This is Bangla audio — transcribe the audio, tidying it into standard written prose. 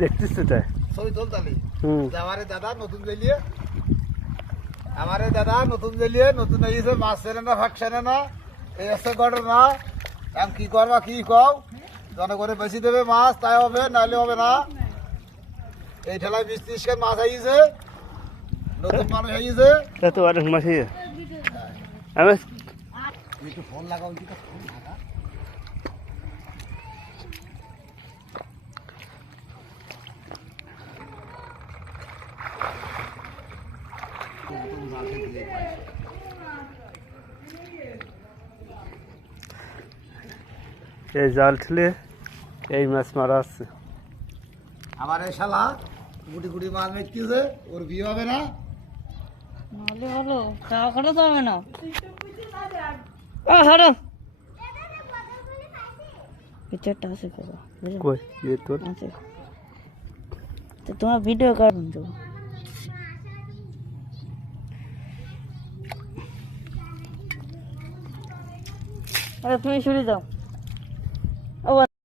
দেখছিস তো তাই ছবি তুলতালি হুম আমারে দাদা নতুন জ্বালিয়ে আমারে দাদা নতুন জ্বালিয়ে নতুন হয়েছে মাছ ছেড়ে না ফাঁক ছেড়ে না এই হচ্ছে ঘটনা এখন কি করবা কি কও জনগণে বেশি দেবে মাছ তাই হবে নাহলে হবে না এই ঠেলায় 20-30 কেজি মাছ আইছে নতুন মানুষ আইছে তা তো অনেক মাছ হয়ে আমি একটু ফোন লাগাও একটু ফোন লাগা এই জাল ঠেলে এই মাছ মারা আছে আমার এই শালা গুটি গুটি মাছ মেটকিছে ওর বিয়ে হবে না নাহলে হলো খাওয়া খাওয়া তো হবে না হারো পিকচারটা আছে কেবা কই এই তোর আছে তো তোমার ভিডিও করুন তো আরে তুমি শুরু দাও